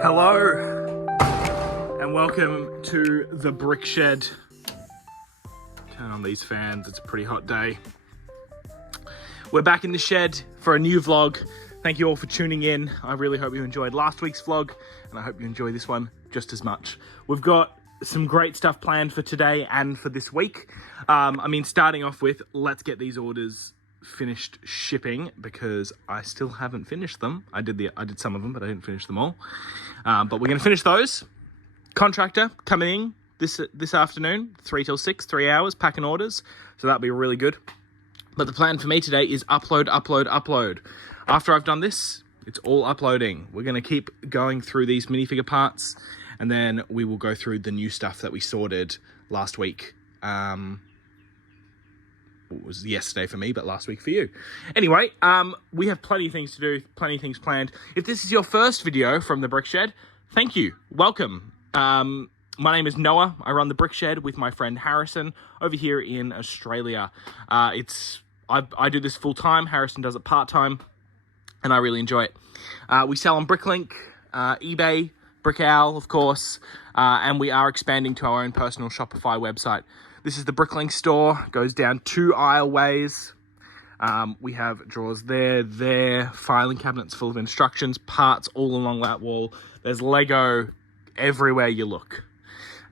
Hello and welcome to the BrickShed. Turn on these fans, it's a pretty hot day. We're back in the shed for a new vlog. Thank you all for tuning in. I really hope you enjoyed last week's vlog and I hope you enjoy this one just as much. We've got some great stuff planned for today and for this week. Starting off with, let's get these orders finished shipping because I still haven't finished them. I did some of them, but I didn't finish them all. But we're going to finish those. Contractor coming in this afternoon, 3 till 6, 3 hours, packing orders. So that'll be really good. But the plan for me today is upload. After I've done this, it's all uploading. We're going to keep going through these minifigure parts, and then we will go through the new stuff that we sorted last week. It was yesterday for me, but last week for you. Anyway, we have plenty of things to do, plenty of things planned. If this is your first video from the BrickShed, thank you. Welcome. My name is Noah. I run the BrickShed with my friend Harrison over here in Australia. I do this full time. Harrison does it part time, and I really enjoy it. We sell on Bricklink, eBay, Brickowl, of course, and we are expanding to our own personal Shopify website. This is the Bricklink store. Goes down 2 aisleways. We have drawers there, filing cabinets full of instructions, parts all along that wall. There's Lego everywhere you look.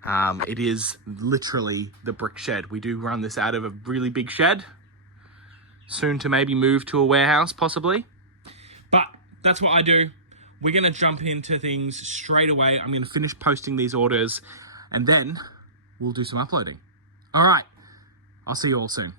It is literally the BrickShed. We do run this out of a really big shed. Soon to maybe move to a warehouse, possibly. But that's what I do. We're going to jump into things straight away. I'm going to finish posting these orders, and then we'll do some uploading. All right. I'll see you all soon.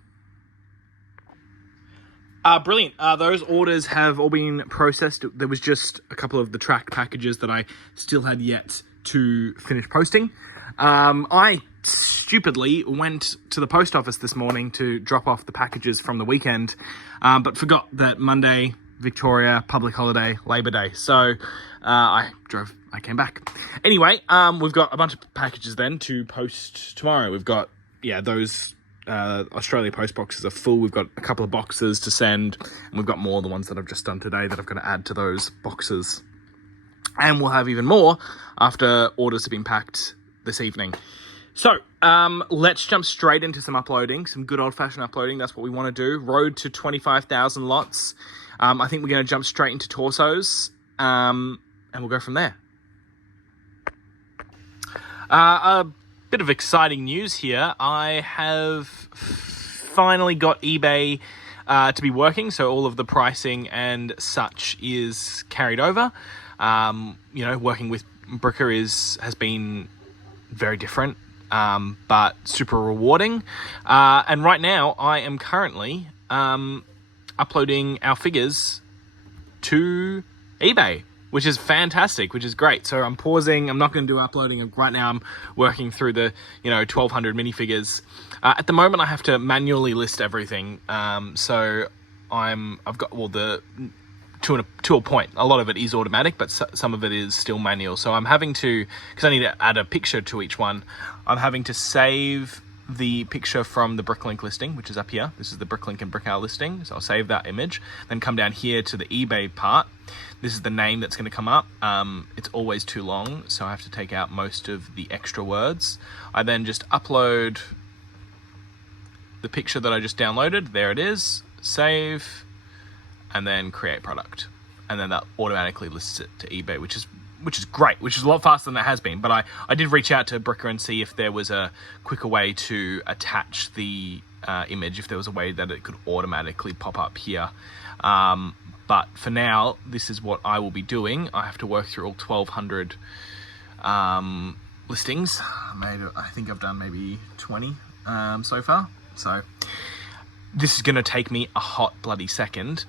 Brilliant. Those orders have all been processed. There was just a couple of the tracked packages that I still had yet to finish posting. I stupidly went to the post office this morning to drop off the packages from the weekend, but forgot that Monday, Victoria, public holiday, Labor Day. So I came back. Anyway, we've got a bunch of packages then to post tomorrow. We've got, those Australia Post boxes are full. We've got a couple of boxes to send, and we've got more of the ones that I've just done today that I've got to add to those boxes. And we'll have even more after orders have been packed this evening. So let's jump straight into some uploading, some good old-fashioned uploading. That's what we want to do. Road to 25,000 lots. I think we're going to jump straight into torsos, and we'll go from there. A bit of exciting news here. I have finally got eBay to be working, so all of the pricing and such is carried over. Working with Bricker has been very different, but super rewarding. And right now, I am currently uploading our figures to eBay, which is fantastic, which is great. So I'm pausing. I'm not going to do uploading right now. I'm working through the 1,200 minifigures. At the moment, I have to manually list everything. So I've got the to a point. A lot of it is automatic, but some of it is still manual. So I'm having to, because I need to add a picture to each one, I'm having to save the picture from the Bricklink listing, which is up here. This is the Bricklink and Brickowl listing. So I'll save that image, then come down here to the eBay part. This is the name that's going to come up. It's always too long, so I have to take out most of the extra words. I then just upload the picture that I just downloaded. There it is. Save, and then create product. And then that automatically lists it to eBay, which is great, which is a lot faster than it has been. But I did reach out to Bricker and see if there was a quicker way to attach the image, if there was a way that it could automatically pop up here. But for now, this is what I will be doing. I have to work through all 1,200 listings. I think I've done maybe 20 so far. So this is going to take me a hot bloody second.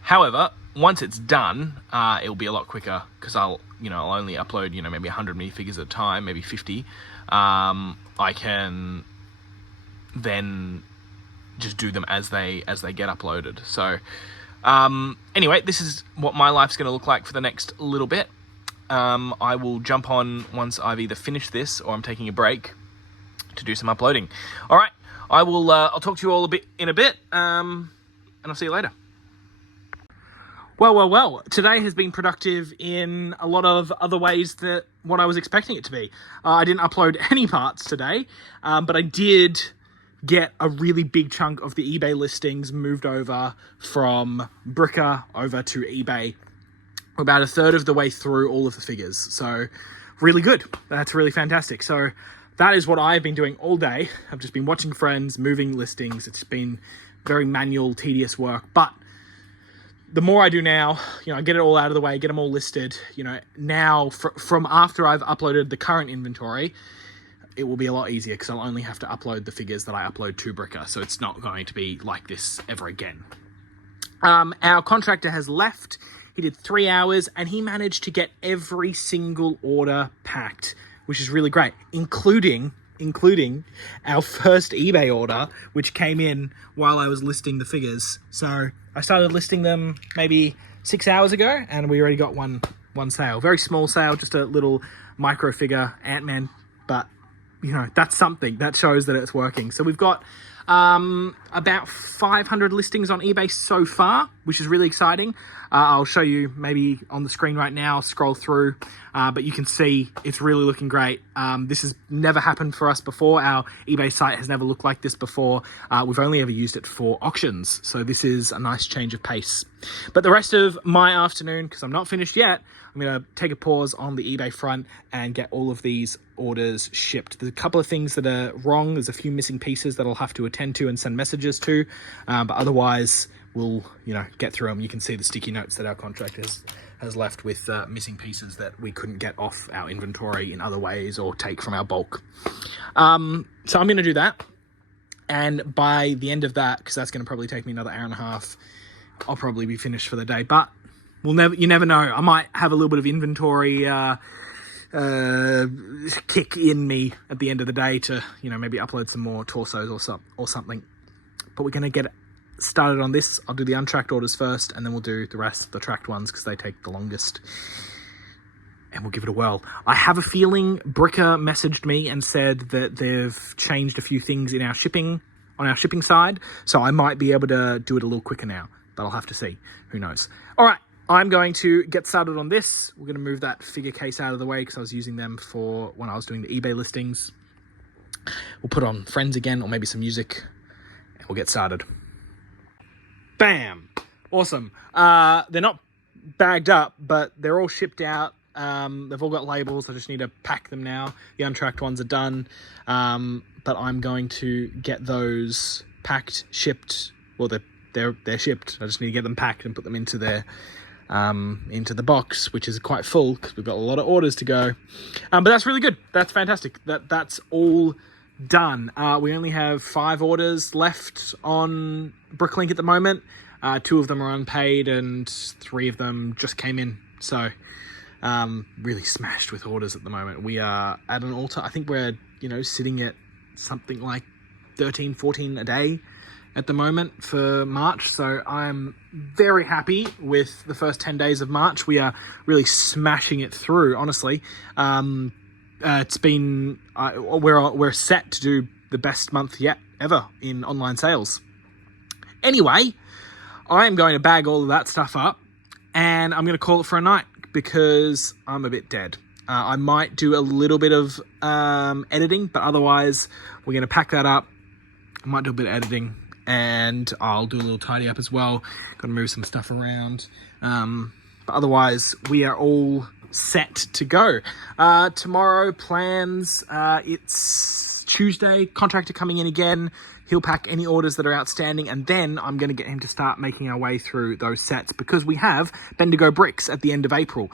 However, once it's done, it'll be a lot quicker because I'll only upload, maybe 100 minifigures at a time, maybe 50. I can then just do them as they get uploaded. So anyway, this is what my life's going to look like for the next little bit. I will jump on once I've either finished this or I'm taking a break to do some uploading. All right, I'll talk to you all in a bit, and I'll see you later. Well. Today has been productive in a lot of other ways than what I was expecting it to be. I didn't upload any parts today, but I did get a really big chunk of the eBay listings moved over from Bricker over to eBay. We're about a third of the way through all of the figures. So really good. That's really fantastic. So that is what I've been doing all day. I've just been watching friends, moving listings. It's been very manual, tedious work, but the more I do now, I get it all out of the way, get them all listed. Now from after I've uploaded the current inventory, it will be a lot easier because I'll only have to upload the figures that I upload to Bricker. So it's not going to be like this ever again. Our contractor has left. He did 3 hours and he managed to get every single order packed, which is really great, including our first eBay order, which came in while I was listing the figures. So I started listing them maybe 6 hours ago, and we already got one sale. Very small sale, just a little micro figure Ant-Man, but that's something that shows that it's working. So we've got about 500 listings on eBay so far, which is really exciting. I'll show you maybe on the screen right now, scroll through, but you can see it's really looking great. This has never happened for us before. Our eBay site has never looked like this before. We've only ever used it for auctions, so this is a nice change of pace. But the rest of my afternoon, because I'm not finished yet, I'm going to take a pause on the eBay front and get all of these orders shipped. There's a couple of things that are wrong. There's a few missing pieces that I'll have to attend to and send messages to, but otherwise we'll get through them. You can see the sticky notes that our contractor has left with missing pieces that we couldn't get off our inventory in other ways or take from our bulk. So I'm going to do that, and by the end of that, because that's going to probably take me another hour and a half, I'll probably be finished for the day. But you never know. I might have a little bit of inventory kick in me at the end of the day to maybe upload some more torsos or something. But we're going to get started on this. I'll do the untracked orders first, and then we'll do the rest of the tracked ones because they take the longest, and we'll give it a whirl. I have a feeling Bricker messaged me and said that they've changed a few things in our shipping, on our shipping side, so I might be able to do it a little quicker now, but I'll have to see. Who knows? All right, I'm going to get started on this. We're going to move that figure case out of the way because I was using them for when I was doing the eBay listings. We'll put on Friends again, or maybe some music, and we'll get started. Bam! Awesome. They're not bagged up, but they're all shipped out. They've all got labels. I just need to pack them now. The untracked ones are done, but I'm going to get those packed, shipped. Well, they're shipped. I just need to get them packed and put them into the box, which is quite full because we've got a lot of orders to go. But that's really good. That's fantastic. That's all done. We only have 5 orders left on Bricklink at the moment. 2 of them are unpaid and 3 of them just came in. So really smashed with orders at the moment. We are at an all-time, I think we're sitting at something like 13, 14 a day at the moment for March. So I'm very happy with the first 10 days of March. We are really smashing it through, honestly. It's been, we're set to do the best month yet ever in online sales. Anyway, I am going to bag all of that stuff up and I'm going to call it for a night because I'm a bit dead. I might do a little bit of editing, but otherwise we're going to pack that up. I might do a bit of editing and I'll do a little tidy up as well. Got to move some stuff around. But otherwise we are all set to go. Tomorrow plans, it's Tuesday, contractor coming in again. He'll pack any orders that are outstanding, and then I'm going to get him to start making our way through those sets because we have Bendigo bricks at the end of April.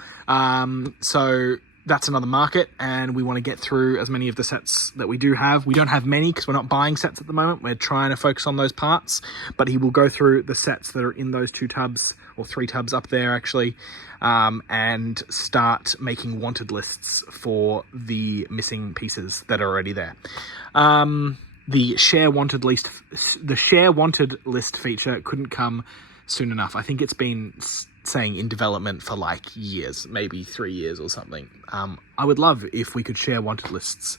So that's another market, and we want to get through as many of the sets that we do have. We don't have many because we're not buying sets at the moment. We're trying to focus on those parts, but he will go through the sets that are in those 2 tubs or 3 tubs up there actually, and start making wanted lists for the missing pieces that are already there. The share wanted list feature couldn't come soon enough. I think it's been saying in development for like years, maybe 3 years or something. I would love if we could share wanted lists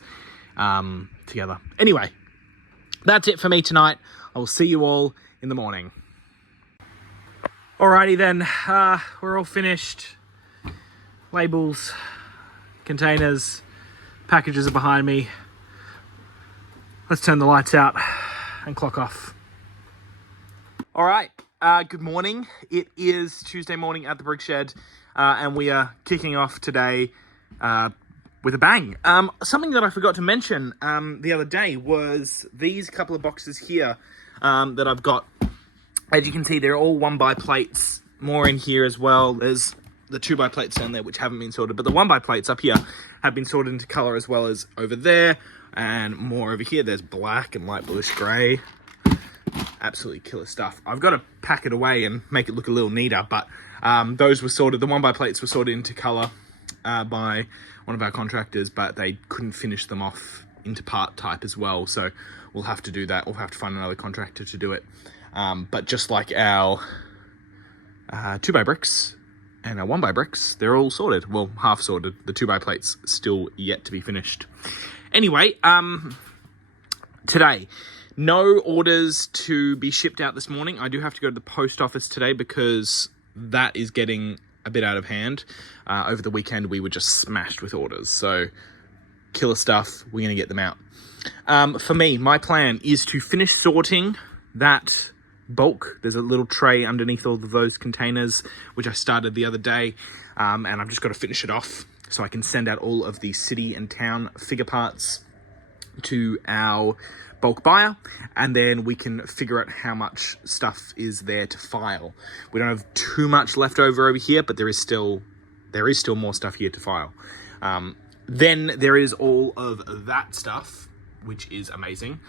together. Anyway, that's it for me tonight. I will see you all in the morning. Alrighty then, we're all finished. Labels, containers, packages are behind me. Let's turn the lights out and clock off. Alright, good morning. It is Tuesday morning at the BrickShed, and we are kicking off today with a bang. Something that I forgot to mention the other day was these couple of boxes here that I've got. As you can see, they're all 1x plates, more in here as well. There's the 2x plates down there which haven't been sorted, but the 1x plates up here have been sorted into color as well as over there, and more over here. There's black and light bluish gray. Absolutely killer stuff. I've got to pack it away and make it look a little neater, but those were sorted, the 1x plates were sorted into color by one of our contractors, but they couldn't finish them off into part type as well, so we'll have to do that. We'll have to find another contractor to do it. But just like our 2x bricks and our 1x bricks, they're all sorted. Well, half sorted. The 2x plates still yet to be finished. Anyway, today, no orders to be shipped out this morning. I do have to go to the post office today because that is getting a bit out of hand. Over the weekend, we were just smashed with orders. So, killer stuff. We're going to get them out. For me, my plan is to finish sorting that bulk. There's a little tray underneath all of those containers, which I started the other day, and I've just got to finish it off so I can send out all of the city and town figure parts to our bulk buyer, and then we can figure out how much stuff is there to file. We don't have too much left over here, but there is still more stuff here to file. Then there is all of that stuff, which is amazing.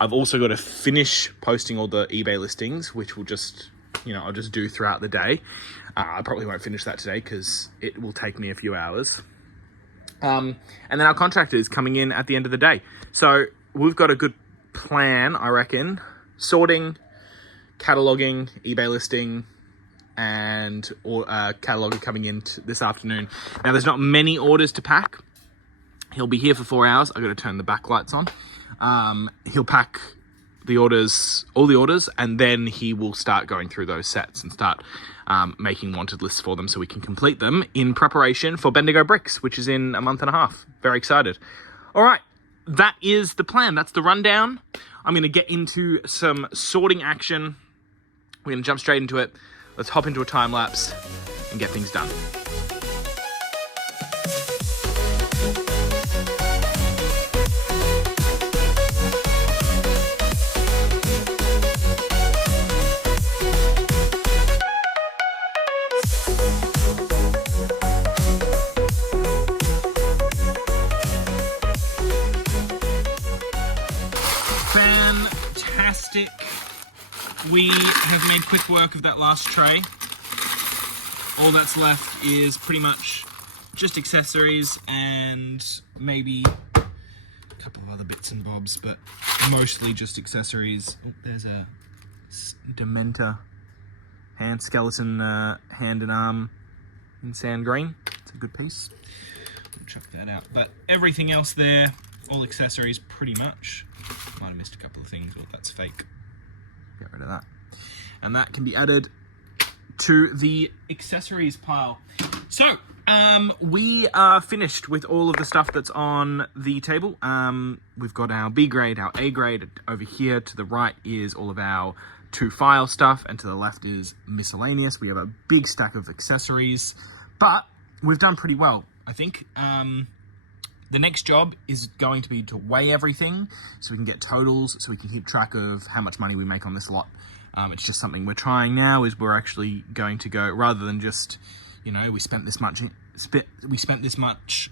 I've also got to finish posting all the eBay listings, which will just, I'll just do throughout the day. I probably won't finish that today because it will take me a few hours. And then our contractor is coming in at the end of the day. So we've got a good plan, I reckon. Sorting, cataloging, eBay listing, and cataloger coming in this afternoon. Now, there's not many orders to pack. He'll be here for 4 hours. I've got to turn the backlights on. He'll pack all the orders, and then he will start going through those sets and start making wanted lists for them so we can complete them in preparation for Bendigo Bricks, which is in a month and a half. Very excited. All right, that is the plan. That's the rundown. I'm going to get into some sorting action. We're going to jump straight into it. Let's hop into a time lapse and get things done. Fantastic. We have made quick work of that last tray. All that's left is pretty much just accessories and maybe a couple of other bits and bobs, but mostly just accessories. Oh, there's a Dementor skeleton hand and arm in sand green. It's a good piece. I'll chuck that out. But everything else there, all accessories pretty much. Might have missed a couple of things, but that's fake. Get rid of that. And that can be added to the accessories pile. So, we are finished with all of the stuff that's on the table. We've got our B grade, our A grade. Over here to the right is all of our 2 file stuff, and to the left is miscellaneous. We have a big stack of accessories, but we've done pretty well, I think. The next job is going to be to weigh everything so we can get totals, so we can keep track of how much money we make on this lot. It's just something we're trying now, is we're actually going to go, rather than just, we spent this much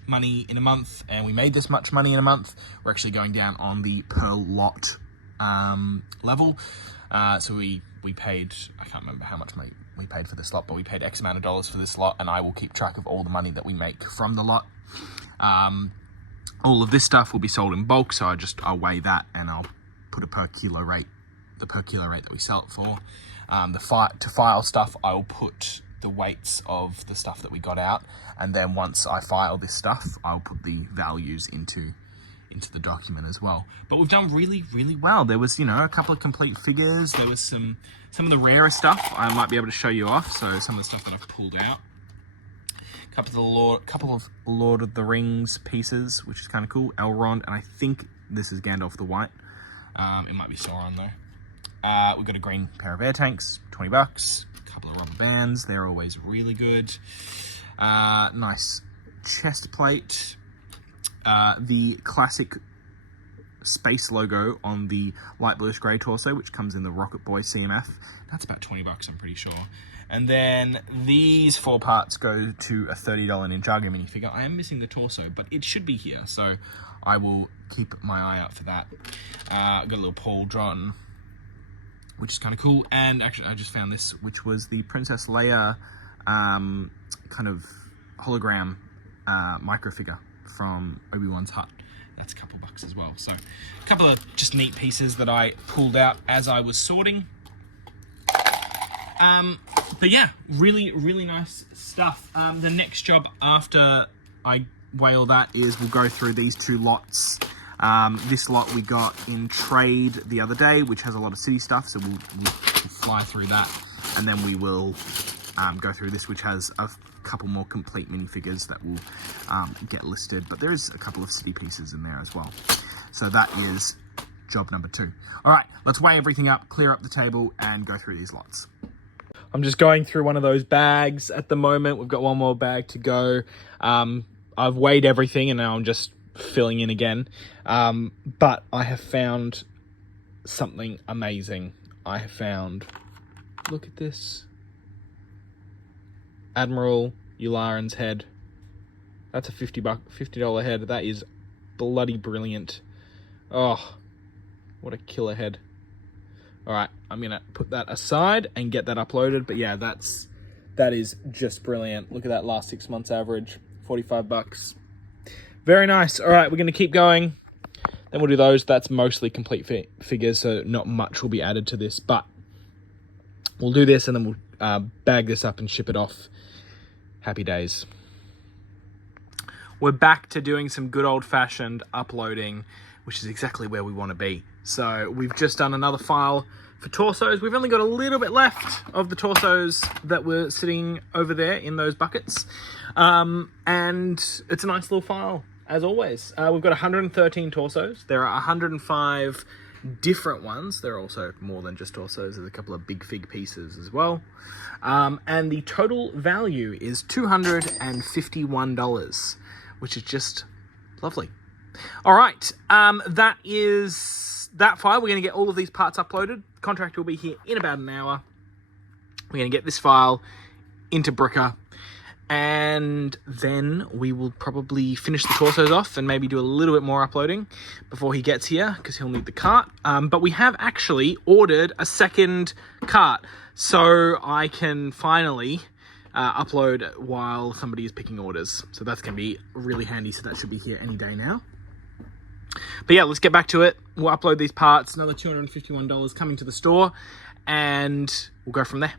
money in a month and we made this much money in a month. We're actually going down on the per lot level. So we paid, I can't remember how much money we paid for this lot, but we paid X amount of dollars for this lot, and I will keep track of all the money that we make from the lot. All of this stuff will be sold in bulk, so I'll weigh that and I'll put a per kilo rate, the per kilo rate that we sell it for. To file stuff, I'll put the weights of the stuff that we got out, and then once I file this stuff, I'll put the values into into the document as well. But we've done really, really well. There was, you know, a couple of complete figures. There was some of the rarer stuff I might be able to show you off. So some of the stuff that I've pulled out. Couple of Lord of the Rings pieces, which is kind of cool. Elrond, and I think this is Gandalf the White. It might be Sauron though. We've got a green pair of air tanks, $20. A couple of rubber bands, they're always really good. Nice chest plate. The classic space logo on the light bluish grey torso, which comes in the Rocket Boy CMF. That's about $20, I'm pretty sure. And then these 4 parts go to a $30 Ninjago minifigure. I am missing the torso, but it should be here, so I will keep my eye out for that. Got a little Paul drawn, which is kind of cool. And actually, I just found this, which was the Princess Leia kind of hologram microfigure from Obi-Wan's hut. That's a couple bucks as well. So a couple of just neat pieces that I pulled out as I was sorting. But yeah, really, really nice stuff. The next job after I weigh all that is we'll go through these 2 lots. This lot we got in trade the other day, which has a lot of city stuff, so we'll fly through that. And then we will go through this, which has a couple more complete minifigures that will get listed. But there is a couple of city pieces in there as well. So that is job number 2. All right, let's weigh everything up, clear up the table, and go through these lots. I'm just going through one of those bags at the moment. We've got one more bag to go. I've weighed everything and now I'm just filling in again. But I have found something amazing. I have found, look at this. Admiral Yularen's head. That's a $50 head. That is bloody brilliant. Oh, what a killer head. All right, I'm gonna put that aside and get that uploaded. But yeah, that is just brilliant. Look at that last 6 months average, $45. Very nice. All right, we're gonna keep going. Then we'll do those. That's mostly complete figures, so not much will be added to this. But we'll do this and then we'll bag this up and ship it off. Happy days. We're back to doing some good old-fashioned uploading, which is exactly where we want to be. So we've just done another file for torsos. We've only got a little bit left of the torsos that were sitting over there in those buckets. And it's a nice little file, as always. We've got 113 torsos. There are 105 different ones. There are also more than just torsos. There's a couple of big fig pieces as well. And the total value is $251, which is just lovely. All right, that is that file. We're going to get all of these parts uploaded. The contractor will be here in about an hour. We're going to get this file into Bricker, and then we will probably finish the torsos off and maybe do a little bit more uploading before he gets here, because he'll need the cart. But we have actually ordered a second cart, so I can finally upload while somebody is picking orders. So that's going to be really handy, so that should be here any day now. But yeah, let's get back to it. We'll upload these parts, another $251 coming to the store, and we'll go from there.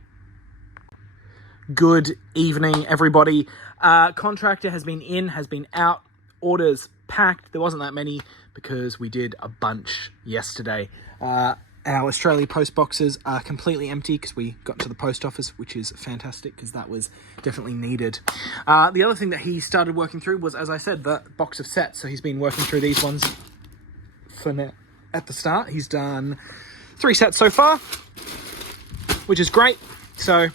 Good evening, everybody. Contractor has been in, has been out, orders packed. There wasn't that many because we did a bunch yesterday. Our Australia post boxes are completely empty because we got to the post office, which is fantastic because that was definitely needed. The other thing that he started working through was, as I said, the box of sets. So he's been working through these ones for now. At the start, he's done 3 sets so far, which is great. So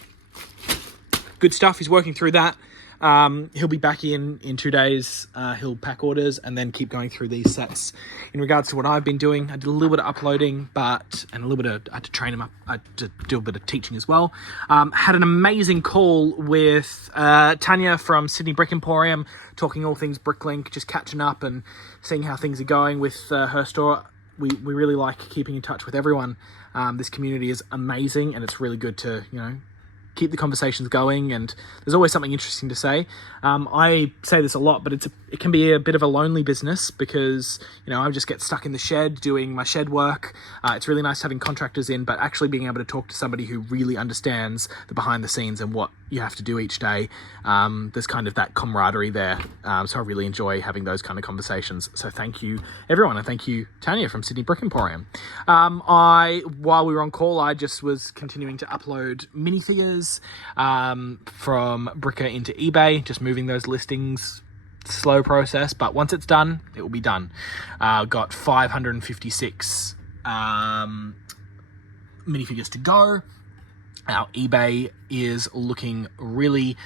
good stuff. He's working through that. He'll be back in 2 days. He'll pack orders and then keep going through these sets. In regards to what I've been doing, I did a little bit of uploading, and a little bit of, I had to train him up. I had to do a bit of teaching as well. Had an amazing call with Tanya from Sydney Brick Emporium, talking all things Bricklink, just catching up and seeing how things are going with her store. We really like keeping in touch with everyone. This community is amazing, and it's really good to, keep the conversations going, and there's always something interesting to say. I say this a lot, but it can be a bit of a lonely business because, you know, I just get stuck in the shed doing my shed work. It's really nice having contractors in, but actually being able to talk to somebody who really understands the behind the scenes and what you have to do each day. There's kind of that camaraderie there. So I really enjoy having those kind of conversations. So thank you, everyone, and thank you, Tanya from Sydney Brick Emporium. While we were on call, I just was continuing to upload minifigures from Bricker into eBay, just moving those listings. Slow process, but once it's done, it will be done. Got 556 minifigures to go. Our eBay is looking really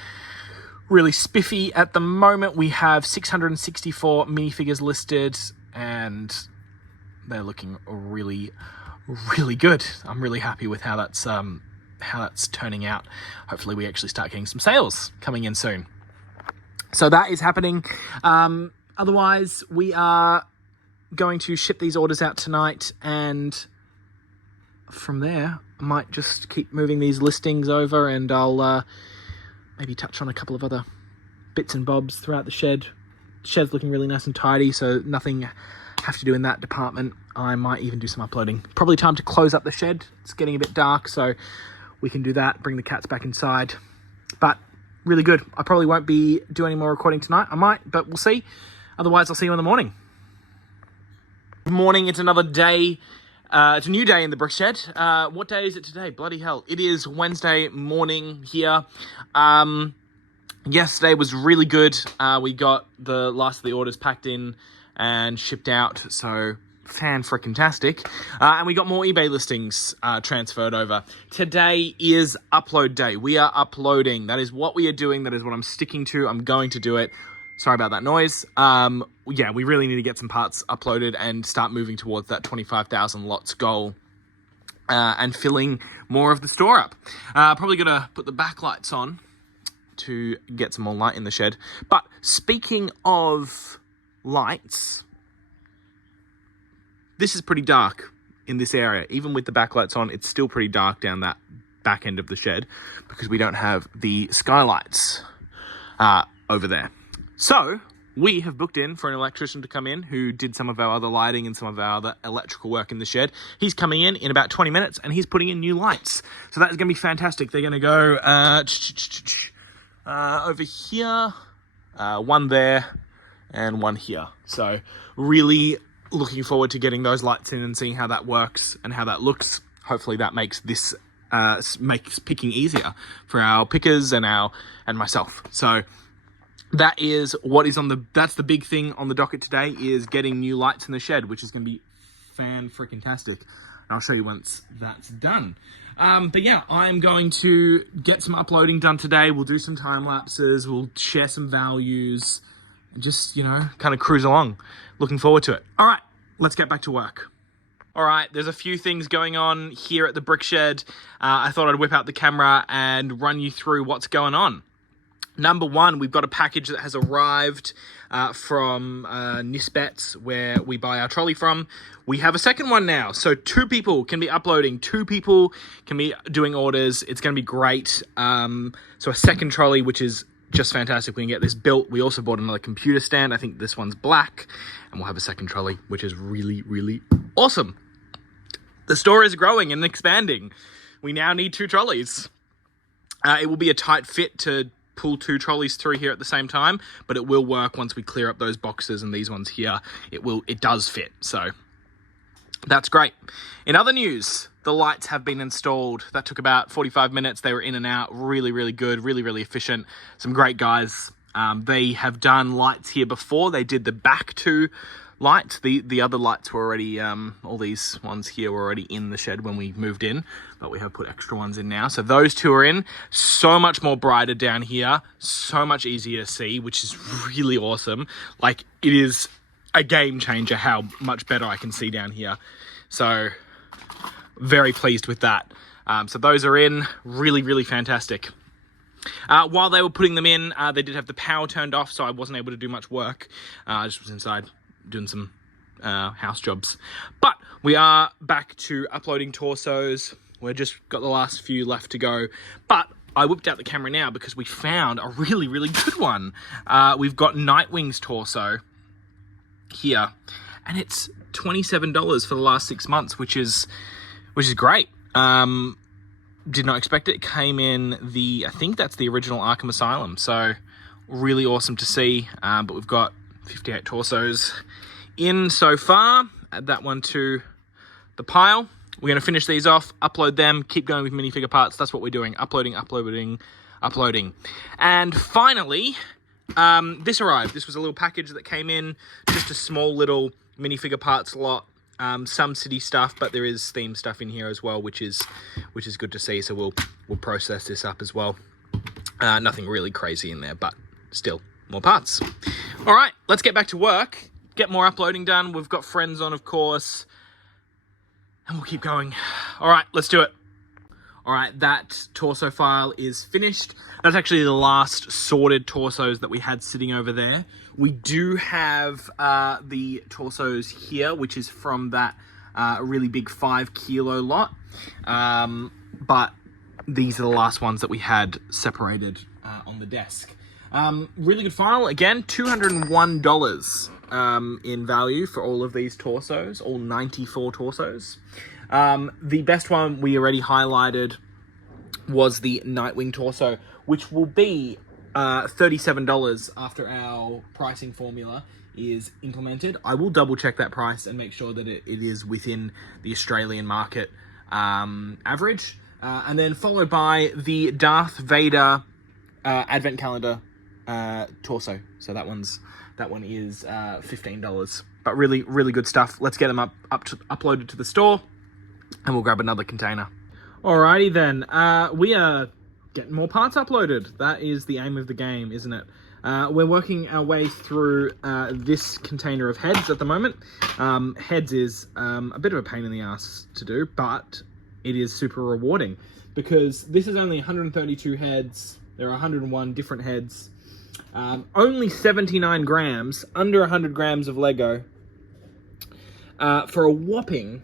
spiffy at the moment. We have 664 minifigures listed, and they're looking really good. I'm really happy with how that's turning out. Hopefully we actually start getting some sales coming in soon. So that is happening. Otherwise, we are going to ship these orders out tonight, and from there, I might just keep moving these listings over, and I'll maybe touch on a couple of other bits and bobs throughout the shed. The shed's looking really nice and tidy, so nothing have to do in that department. I might even do some uploading. Probably time to close up the shed. It's getting a bit dark, so we can do that, bring the cats back inside. But really good. I probably won't be doing any more recording tonight. I might, but we'll see. Otherwise, I'll see you in the morning. Good morning. It's another day. It's a new day in the BrickShed. What day is it today? Bloody hell. It is Wednesday morning here. Yesterday was really good. We got the last of the orders packed in and shipped out, so fan-frickin-tastic. And we got more eBay listings transferred over. Today is upload day. We are uploading. That is what we are doing. That is what I'm sticking to. I'm going to do it. Sorry about that noise. Yeah, we really need to get some parts uploaded and start moving towards that 25,000 lots goal and filling more of the store up. Probably going to put the backlights on to get some more light in the shed. But speaking of lights, this is pretty dark in this area. Even with the backlights on, it's still pretty dark down that back end of the shed because we don't have the skylights over there. So we have booked in for an electrician to come in who did some of our other lighting and some of our other electrical work in the shed. He's coming in about 20 minutes and he's putting in new lights. So that's going to be fantastic. They're going to go over here, one there, and one here. So really looking forward to getting those lights in and seeing how that works and how that looks. Hopefully that makes this makes picking easier for our pickers and myself. So that is what is that's the big thing on the docket today, is getting new lights in the shed, which is going to be fan-frickin-tastic. I'll show you once that's done. But yeah, I'm going to get some uploading done today. We'll do some time lapses. We'll share some values. Just, you know, kind of cruise along. Looking forward to it. All right, let's get back to work. All right, there's a few things going on here at the BrickShed. I thought I'd whip out the camera and run you through what's going on. Number one, we've got a package that has arrived from Nisbets, where we buy our trolley from. We have a second one now, so 2 people can be uploading, 2 people can be doing orders. It's going to be great. So a second trolley, which is just fantastic. We can get this built. We also bought another computer stand. I think this one's black, and we'll have a second trolley, which is really awesome. The store is growing and expanding. We now need 2 trolleys. It will be a tight fit to pull 2 trolleys through here at the same time, but it will work once we clear up those boxes and these ones here. It does fit, so that's great. In other news, the lights have been installed. That took about 45 minutes. They were in and out, really good, really efficient. Some great guys. They have done lights here before. They did the back 2 lights. The other lights were already, all these ones here were already in the shed when we moved in, but we have put extra ones in now. So those 2 are in. So much more brighter down here, so much easier to see, which is really awesome. Like, it is a game changer how much better I can see down here. So very pleased with that. So those are in, really fantastic. While they were putting them in, they did have the power turned off, so I wasn't able to do much work. I just was inside doing some house jobs. But we are back to uploading torsos. We've just got the last few left to go. But I whipped out the camera now because we found a really, really good one. We've got Nightwing's torso here, and it's $27 for the last 6 months, which is great. Did not expect it. It came in I think that's the original Arkham Asylum, so really awesome to see. But we've got 58 torsos in so far. Add that one to the pile. We're going to finish these off, upload them, keep going with minifigure parts. That's what we're doing. Uploading. And finally, this arrived. This was a little package that came in, just a small little minifigure parts lot. Some city stuff, but there is theme stuff in here as well, which is good to see. So we'll process this up as well. Nothing really crazy in there, but still more parts. All right, let's get back to work. Get more uploading done. We've got friends on, of course. And we'll keep going. All right, let's do it. All right, that torso file is finished. That's actually the last sorted torsos that we had sitting over there. We do have the torsos here, which is from that really big 5 kilo lot. But these are the last ones that we had separated on the desk. Really good file. Again, $201 in value for all of these torsos, all 94 torsos. The best one we already highlighted was the Nightwing torso, which will be $37 after our pricing formula is implemented. I will double check that price and make sure that it is within the Australian market average. And then followed by the Darth Vader Advent Calendar torso. So that one is $15. But really, really good stuff. Let's get them uploaded to the store, and we'll grab another container. Alrighty then. We are getting more parts uploaded. That is the aim of the game, isn't it? We're working our way through this container of heads at the moment. Heads is a bit of a pain in the ass to do, but it is super rewarding because this is only 132 heads. There are 101 different heads. Only 79 grams, under 100 grams of Lego, for a whopping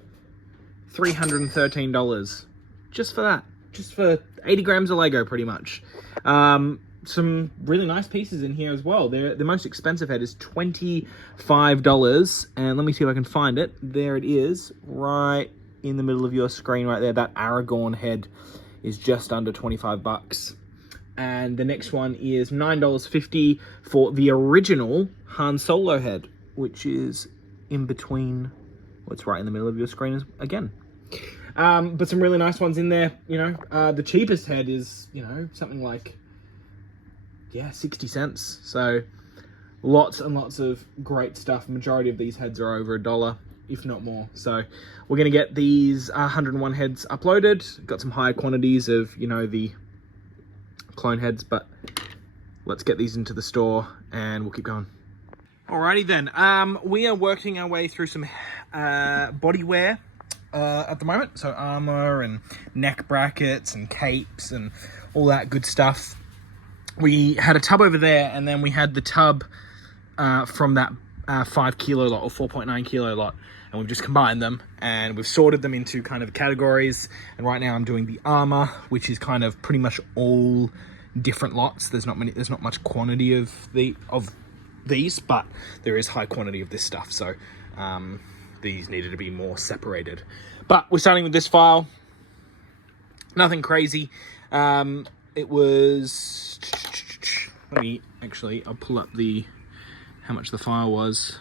$313. Just for that. Just for 80 grams of Lego, pretty much. Some really nice pieces in here as well. The most expensive head is $25. And let me see if I can find it. There it is, right in the middle of your screen right there. That Aragorn head is just under 25 bucks. And the next one is $9.50 for the original Han Solo head, which is in between, what's right in the middle of your screen again. But some really nice ones in there. You know, the cheapest head is, you know, something like, 60 cents. So lots and lots of great stuff. Majority of these heads are over $1, if not more. So we're going to get these 101 heads uploaded. Got some higher quantities of, you know, the clone heads, but let's get these into the store and we'll keep going. Alrighty then. We are working our way through some bodywear at the moment. So armor and neck brackets and capes and all that good stuff. We had a tub over there, and then we had the tub from that 5 kilo lot or 4.9 kilo lot, and we've just combined them and we've sorted them into kind of categories. And right now I'm doing the armor, which is kind of pretty much all different lots. There's not much quantity of these, but there is high quantity of this stuff. So these needed to be more separated. But we're starting with this file. Nothing crazy. It was, I'll pull up how much the file was.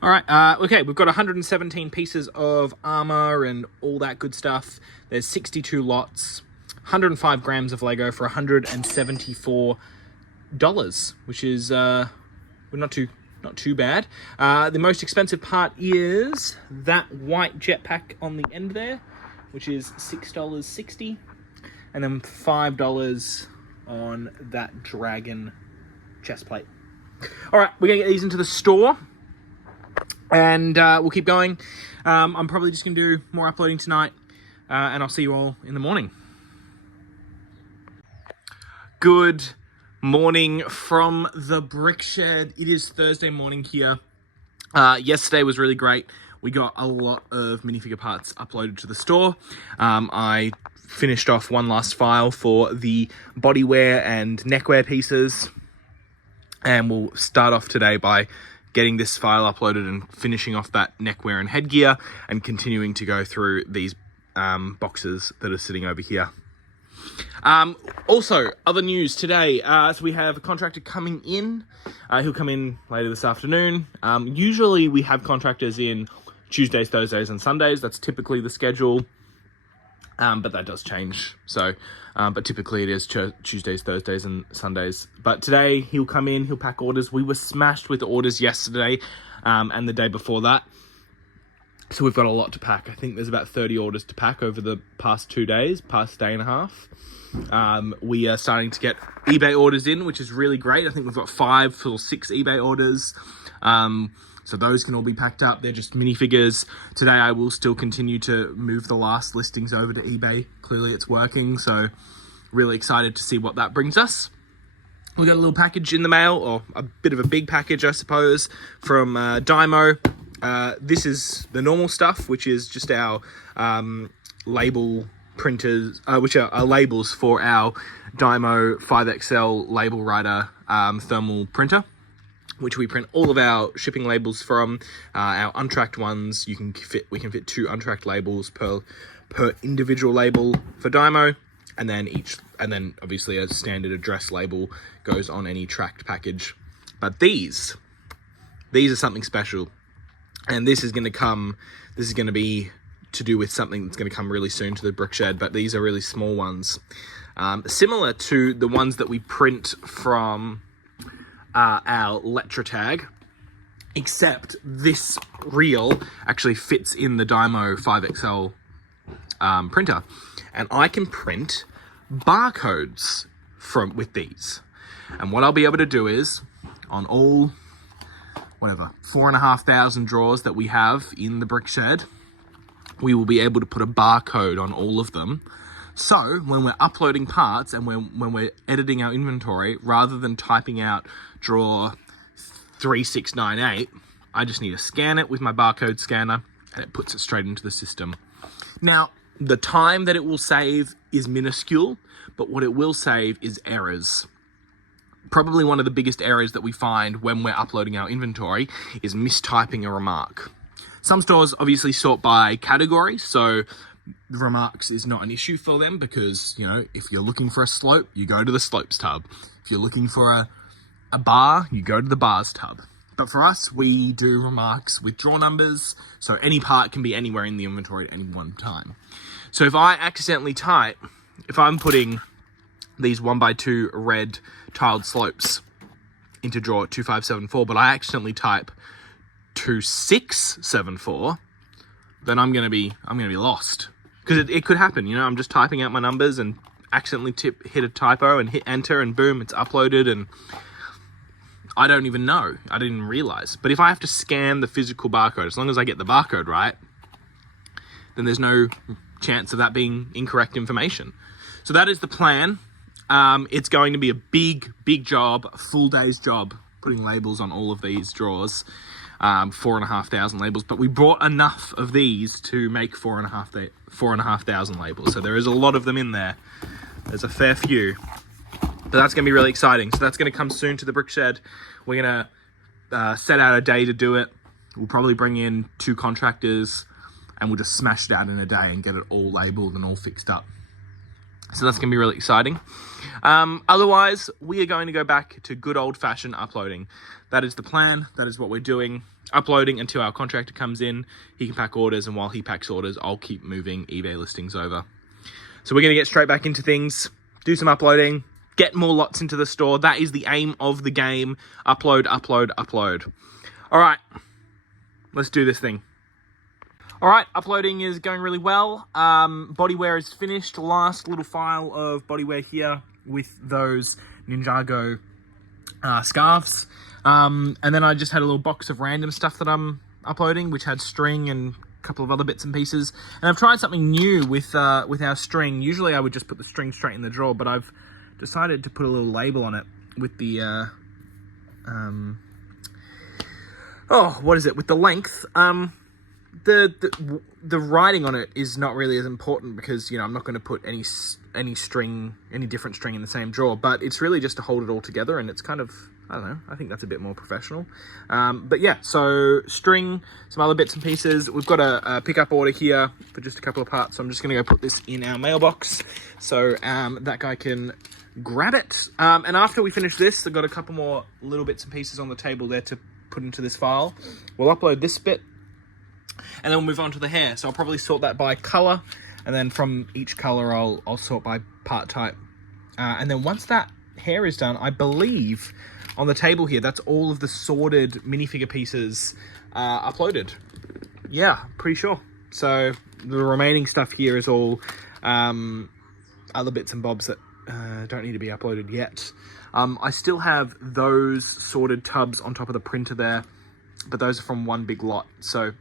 All right, okay, we've got 117 pieces of armor and all that good stuff. There's 62 lots, 105 grams of Lego for $174, which is not too bad. The most expensive part is that white jetpack on the end there, which is $6.60. And then $5 on that dragon chest plate. All right, we're going to get these into the store. And we'll keep going. I'm probably just going to do more uploading tonight. And I'll see you all in the morning. Good morning from the BrickShed. It is Thursday morning here. Yesterday was really great. We got a lot of minifigure parts uploaded to the store. I finished off one last file for the bodywear and neckwear pieces. And we'll start off today by getting this file uploaded and finishing off that neckwear and headgear and continuing to go through these boxes that are sitting over here. Also, other news today. So we have a contractor coming in. He'll come in later this afternoon. Usually we have contractors in Tuesdays, Thursdays, and Sundays. That's typically the schedule. But that does change. So, but typically it is Tuesdays, Thursdays, and Sundays. But today he'll come in, he'll pack orders. We were smashed with orders yesterday, and the day before that. So we've got a lot to pack. I think there's about 30 orders to pack over the past 2 days, past day and a half. We are starting to get eBay orders in, which is really great. I think we've got 5 or 6 eBay orders. So those can all be packed up. They're just minifigures. Today I will still continue to move the last listings over to eBay. Clearly it's working, so really excited to see what that brings us. We got a little package in the mail, or a bit of a big package, I suppose, from Dymo. This is the normal stuff, which is just our label printers, which are labels for our Dymo 5XL label writer thermal printer, which we print all of our shipping labels from. Our untracked ones, we can fit 2 untracked labels per individual label for Dymo, and then obviously a standard address label goes on any tracked package. But these are something special, and this is going to be to do with something that's going to come really soon to the BrickShed. But these are really small ones, similar to the ones that we print from our Letra tag, except this reel actually fits in the Dymo 5XL printer, and I can print barcodes with these. And what I'll be able to do is, on all 4,500 drawers that we have in the BrickShed, we will be able to put a barcode on all of them. So when we're uploading parts and when we're editing our inventory, rather than typing out drawer 3698, I just need to scan it with my barcode scanner, and it puts it straight into the system. Now, the time that it will save is minuscule, but what it will save is errors. Probably one of the biggest errors that we find when we're uploading our inventory is mistyping a remark. Some stores obviously sort by category, so the remarks is not an issue for them because, if you're looking for a slope, you go to the slopes tab. If you're looking for a bar, you go to the bars tab. But for us, we do remarks with drawer numbers, so any part can be anywhere in the inventory at any one time. So if I accidentally if I'm putting these 1x2 red tiled slopes into drawer 2574, but I accidentally type 2674, then I'm gonna be lost. Because it could happen, I'm just typing out my numbers and accidentally hit a typo and hit enter, and boom, it's uploaded, and I don't even know. I didn't realize. But if I have to scan the physical barcode, as long as I get the barcode right, then there's no chance of that being incorrect information. So that is the plan. It's going to be a big job, a full day's job, putting labels on all of these drawers. 4,500 labels, but we brought enough of these to make 4,500 labels. So there is a lot of them in there. There's a fair few, but that's going to be really exciting. So that's going to come soon to the BrickShed. We're going to set out a day to do it. We'll probably bring in 2 contractors, and we'll just smash it out in a day and get it all labeled and all fixed up. So that's going to be really exciting. Otherwise, we are going to go back to good old-fashioned uploading. That is the plan. That is what we're doing. Uploading until our contractor comes in. He can pack orders, and while he packs orders, I'll keep moving eBay listings over. So we're going to get straight back into things, do some uploading, get more lots into the store. That is the aim of the game. Upload, upload, upload. All right, let's do this thing. All right, uploading is going really well. Bodywear is finished. Last little file of bodywear here with those Ninjago scarves. And then I just had a little box of random stuff that I'm uploading, which had string and a couple of other bits and pieces. And I've tried something new with our string. Usually I would just put the string straight in the drawer, but I've decided to put a little label on it with the, with the length. the writing on it is not really as important because, you know, I'm not going to put any different string in the same drawer, but it's really just to hold it all together, and it's kind of, I don't know, I think that's a bit more professional. But yeah, so string, some other bits and pieces. We've got a pickup order here for just a couple of parts, so I'm just going to go put this in our mailbox so that guy can grab it. And after we finish this, I've got a couple more little bits and pieces on the table there to put into this file. We'll upload this bit, and then we'll move on to the hair. So I'll probably sort that by color, and then from each color I'll sort by part type. And then once that hair is done, I believe on the table here, that's all of the sorted minifigure pieces uploaded. Yeah, pretty sure. So the remaining stuff here is all other bits and bobs that don't need to be uploaded yet. I still have those sorted tubs on top of the printer there, but those are from one big lot. So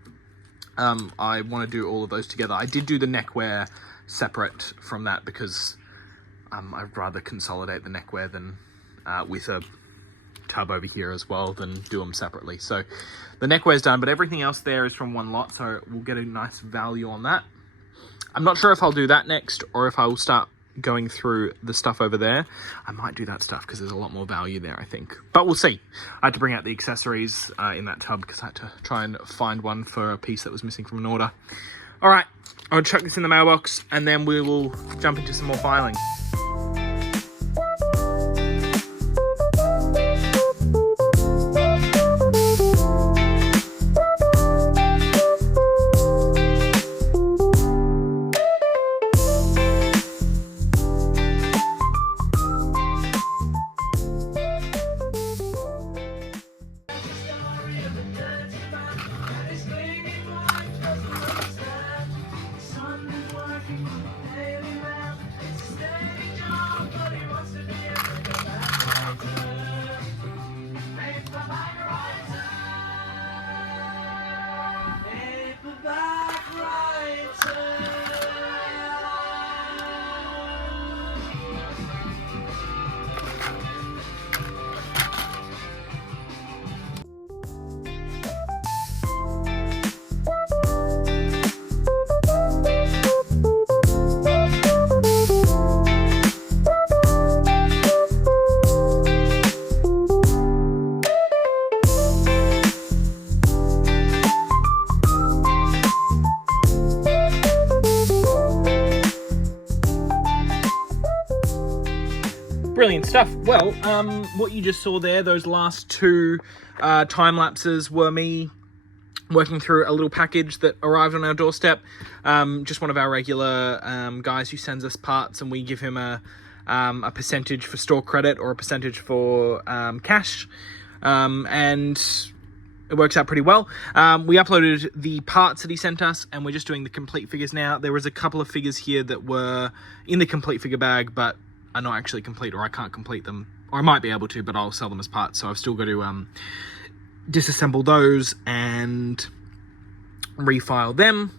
I want to do all of those together. I did do the neckwear separate from that because I'd rather consolidate the neckwear than with a tub over here as well than do them separately. So the neckwear's done, but everything else there is from one lot, so we'll get a nice value on that. I'm not sure if I'll do that next or if I will start going through the stuff over there. I might do that stuff because there's a lot more value there, I think. But we'll see. I had to bring out the accessories in that tub because I had to try and find one for a piece that was missing from an order. All right, I'll chuck this in the mailbox and then we will jump into some more filing. Brilliant stuff. Well, what you just saw there, those last two time lapses were me working through a little package that arrived on our doorstep. Just one of our regular guys who sends us parts, and we give him a percentage for store credit or a percentage for cash, and it works out pretty well. We uploaded the parts that he sent us, and we're just doing the complete figures now. There was a couple of figures here that were in the complete figure bag, but are not actually complete, or I can't complete them, or I might be able to, but I'll sell them as parts. So I've still got to disassemble those and refile them.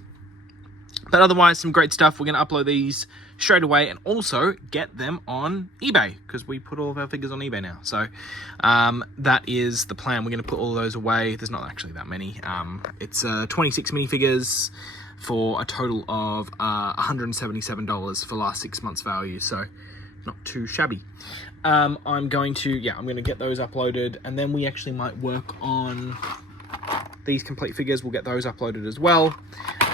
But otherwise, some great stuff. We're going to upload these straight away and also get them on eBay because we put all of our figures on eBay now. So that is the plan. We're going to put all of those away. There's not actually that many. It's 26 minifigures for a total of $177 for last 6 months value. So not too shabby. I'm going to get those uploaded, and then we actually might work on these complete figures. We'll get those uploaded as well.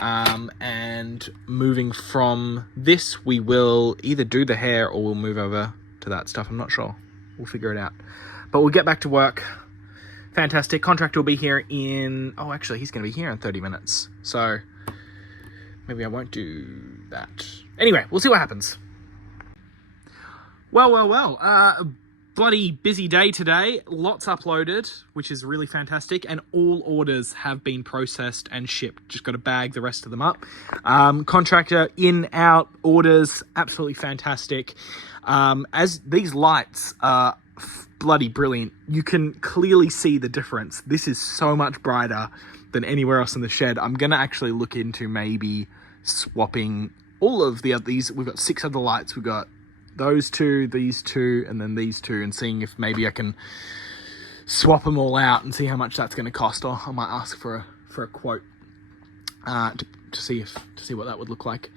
And moving from this, we will either do the hair or we'll move over to that stuff. I'm not sure. We'll figure it out. But we'll get back to work. Fantastic. Contractor will be here in... Oh, actually, he's going to be here in 30 minutes. So maybe I won't do that. Anyway, we'll see what happens. Well. Bloody busy day today. Lots uploaded, which is really fantastic. And all orders have been processed and shipped. Just got to bag the rest of them up. Contractor in, out, orders. Absolutely fantastic. As these lights are bloody brilliant. You can clearly see the difference. This is so much brighter than anywhere else in the shed. I'm going to actually look into maybe swapping all of these. We've got 6 other lights. We've got those two, these two, and then these two, and seeing if maybe I can swap them all out and see how much that's going to cost. Or I might ask for a quote. to see what that would look like.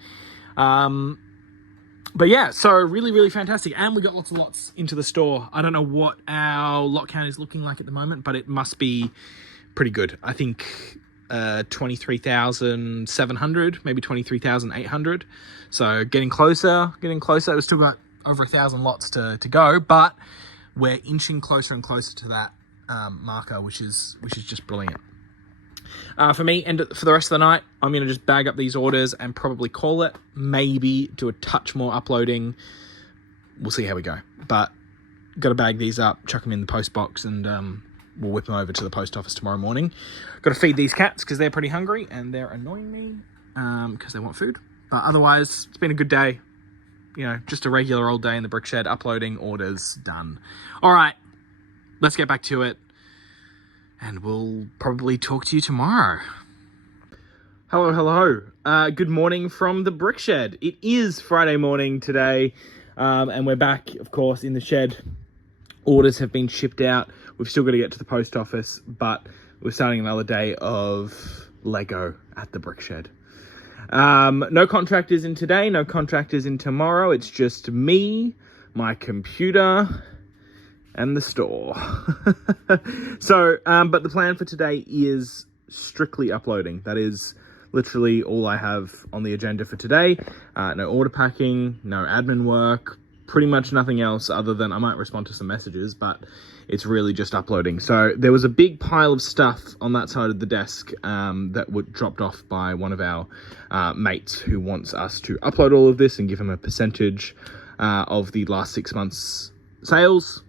But yeah, so really fantastic, and we got lots of lots into the store. I don't know what our lot count is looking like at the moment, but it must be pretty good. I think 23,700, maybe 23,800. So getting closer. We've still got over 1,000 lots to go, but we're inching closer and closer to that marker, which is just brilliant. For me, and for the rest of the night, I'm going to just bag up these orders and probably call it. Maybe do a touch more uploading. We'll see how we go. But got to bag these up, chuck them in the post box, and we'll whip them over to the post office tomorrow morning. Got to feed these cats because they're pretty hungry and they're annoying me because they want food. But otherwise, it's been a good day. You know, just a regular old day in the BrickShed, uploading, orders, done. All right, let's get back to it. And we'll probably talk to you tomorrow. Hello. Good morning from the BrickShed. It is Friday morning today, and we're back, of course, in the shed. Orders have been shipped out. We've still got to get to the post office, but we're starting another day of Lego at the BrickShed. No contractors in today, no contractors in tomorrow. It's just me, my computer, and the store. So, but the plan for today is strictly uploading. That is literally all I have on the agenda for today. No order packing, no admin work, pretty much nothing else other than I might respond to some messages, but it's really just uploading. So there was a big pile of stuff on that side of the desk that was dropped off by one of our mates who wants us to upload all of this and give him a percentage of the last 6 months' sales.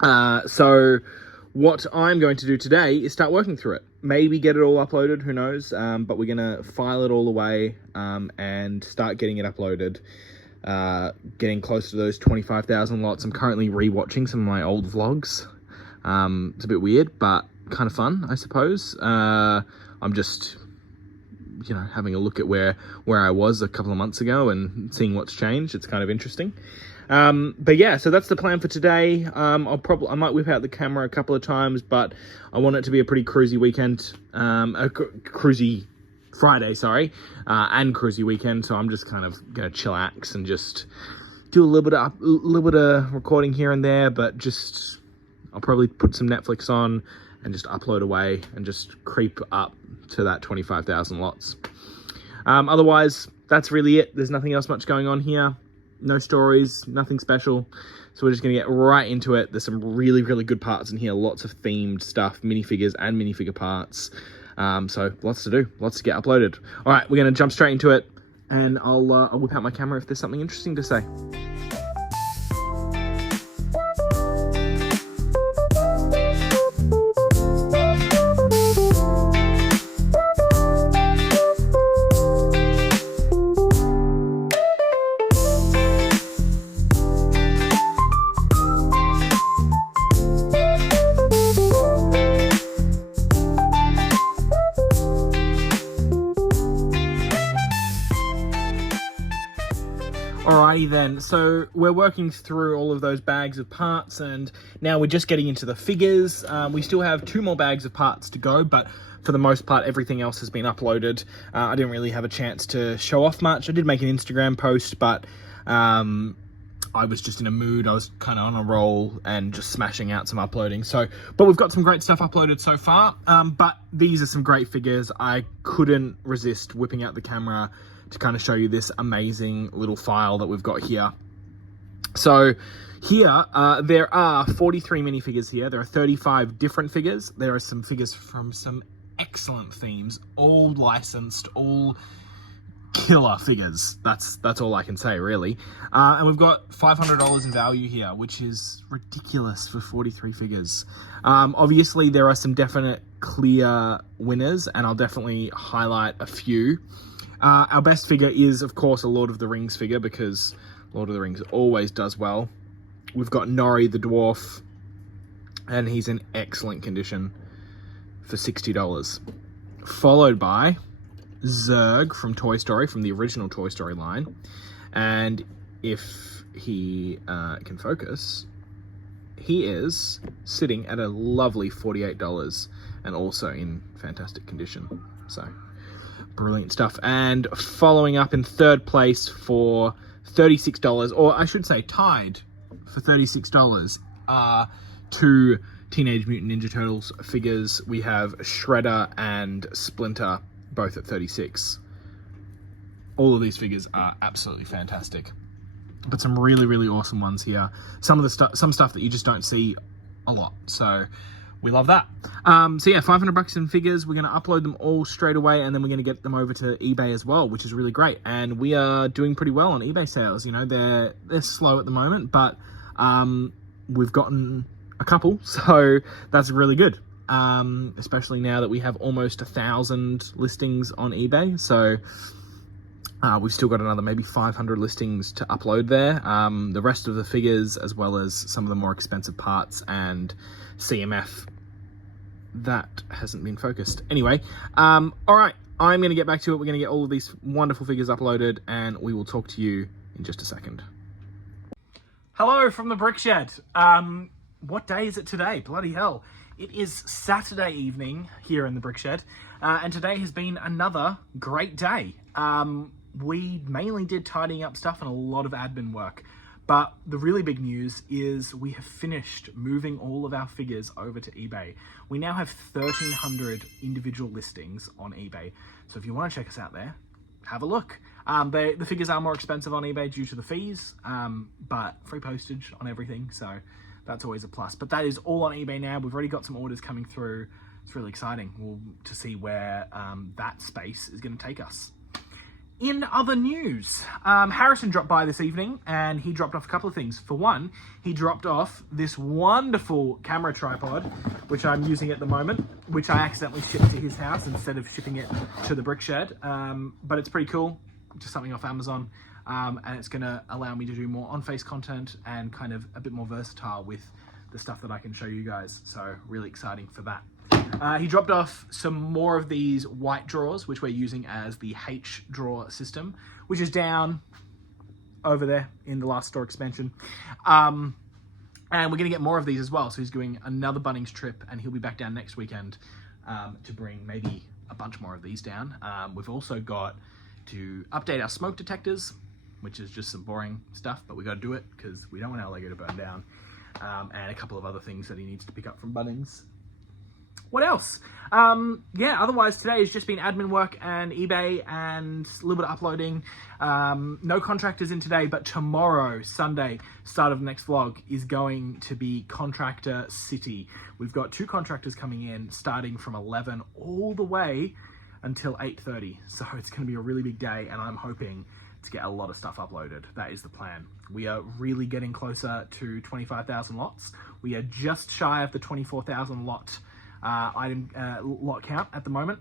So what I'm going to do today is start working through it. Maybe get it all uploaded, who knows? But we're going to file it all away and start getting it uploaded. Getting close to those 25,000 lots. I'm currently rewatching some of my old vlogs. It's a bit weird, but kind of fun, I suppose. I'm just, you know, having a look at where I was a couple of months ago and seeing what's changed. It's kind of interesting. But yeah, so that's the plan for today. I might whip out the camera a couple of times, but I want it to be a pretty cruisy weekend, cruisy Friday, and cruisy weekend. So I'm just kind of gonna chillax and just do a little bit of recording here and there, but just I'll probably put some Netflix on and just upload away and just creep up to that 25,000 lots. Otherwise, that's really it. There's nothing else much going on here. No stories, nothing special. So we're just going to get right into it. There's some really good parts in here. Lots of themed stuff, minifigures and minifigure parts. So lots to do, lots to get uploaded. All right, we're going to jump straight into it, and I'll whip out my camera if there's something interesting to say. Alrighty then, so we're working through all of those bags of parts, and now we're just getting into the figures. We still have 2 more bags of parts to go, but for the most part, everything else has been uploaded. I didn't really have a chance to show off much. I did make an Instagram post, but I was just in a mood. I was kind of on a roll and just smashing out some uploading. But we've got some great stuff uploaded so far. But these are some great figures. I couldn't resist whipping out the camera to kind of show you this amazing little file that we've got here. So here, there are 43 minifigures here. There are 35 different figures. There are some figures from some excellent themes, all licensed, all killer figures. That's all I can say, really. And we've got $500 in value here, which is ridiculous for 43 figures. Obviously, there are some definite clear winners, and I'll definitely highlight a few. Our best figure is, of course, a Lord of the Rings figure, because Lord of the Rings always does well. We've got Nori the Dwarf, and he's in excellent condition for $60. Followed by Zurg from Toy Story, from the original Toy Story line. And if he can focus, he is sitting at a lovely $48 and also in fantastic condition. So brilliant stuff. And following up in third place for $36, or I should say tied for $36, are two Teenage Mutant Ninja Turtles figures. We have Shredder and Splinter, both at 36. All of these figures are absolutely fantastic, but some really, really awesome ones here. Some stuff that you just don't see a lot, so we love that. So yeah, $500 in figures. We're going to upload them all straight away, and then we're going to get them over to eBay as well, which is really great. And we are doing pretty well on eBay sales. You know, they're slow at the moment, but we've gotten a couple, so that's really good. Especially now that we have almost 1,000 listings on eBay. So we've still got another maybe 500 listings to upload there. The rest of the figures, as well as some of the more expensive parts and CMF, that hasn't been focused. Anyway, all right, I'm going to get back to it. We're going to get all of these wonderful figures uploaded, and we will talk to you in just a second. Hello from the BrickShed. What day is it today? Bloody hell. It is Saturday evening here in the BrickShed, and today has been another great day. We mainly did tidying up stuff and a lot of admin work, but the really big news is we have finished moving all of our figures over to eBay. We now have 1,300 individual listings on eBay, so if you want to check us out there, have a look. The figures are more expensive on eBay due to the fees, but free postage on everything, so that's always a plus. But that is all on eBay now. We've already got some orders coming through. It's really exciting to see where that space is going to take us. In other news, Harrison dropped by this evening, and he dropped off a couple of things. For one, he dropped off this wonderful camera tripod, which I'm using at the moment, which I accidentally shipped to his house instead of shipping it to the BrickShed. But it's pretty cool, just something off Amazon, and it's going to allow me to do more on-face content and kind of a bit more versatile with the stuff that I can show you guys. So really exciting for that. He dropped off some more of these white drawers, which we're using as the H drawer system, which is down over there in the last store expansion. And we're going to get more of these as well. So he's doing another Bunnings trip, and he'll be back down next weekend to bring maybe a bunch more of these down. We've also got to update our smoke detectors, which is just some boring stuff, but we got to do it because we don't want our Lego to burn down. And a couple of other things that he needs to pick up from Bunnings. What else? Yeah, otherwise today has just been admin work and eBay and a little bit of uploading. No contractors in today, but tomorrow, Sunday, start of the next vlog, is going to be Contractor City. We've got 2 contractors coming in, starting from 11 all the way until 8:30. So it's going to be a really big day, and I'm hoping to get a lot of stuff uploaded. That is the plan. We are really getting closer to 25,000 lots. We are just shy of the 24,000 lot lot count at the moment,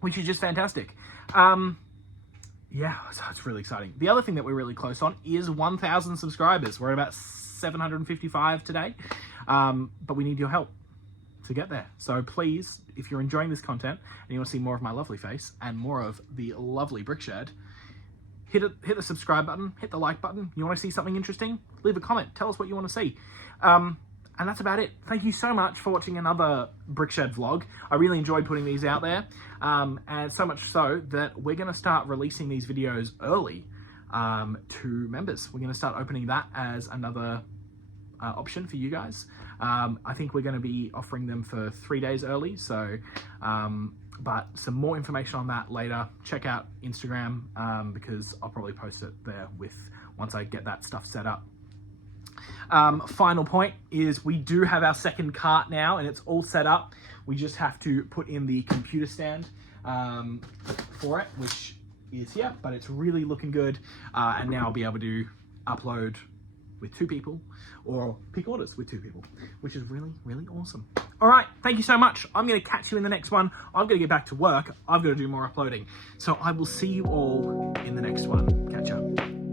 which is just fantastic. Yeah, so it's really exciting. The other thing that we're really close on is 1,000 subscribers. We're at about 755 today, but we need your help to get there. So please, if you're enjoying this content and you want to see more of my lovely face and more of the lovely BrickShed, hit the subscribe button, hit the like button. You want to see something interesting? Leave a comment. Tell us what you want to see. And that's about it. Thank you so much for watching another BrickShed vlog. I really enjoyed putting these out there. And so much so that we're going to start releasing these videos early to members. We're going to start opening that as another option for you guys. I think we're going to be offering them for 3 days early. So, but some more information on that later. Check out Instagram because I'll probably post it there once I get that stuff set up. Final point is we do have our second cart now, and it's all set up. We just have to put in the computer stand for it, which is here, but it's really looking good. And now I'll be able to upload with 2 people or pick orders with 2 people, which is really, really awesome. All right, thank you so much. I'm going to catch you in the next one. I'm going to get back to work. I've got to do more uploading. So I will see you all in the next one. Catch up.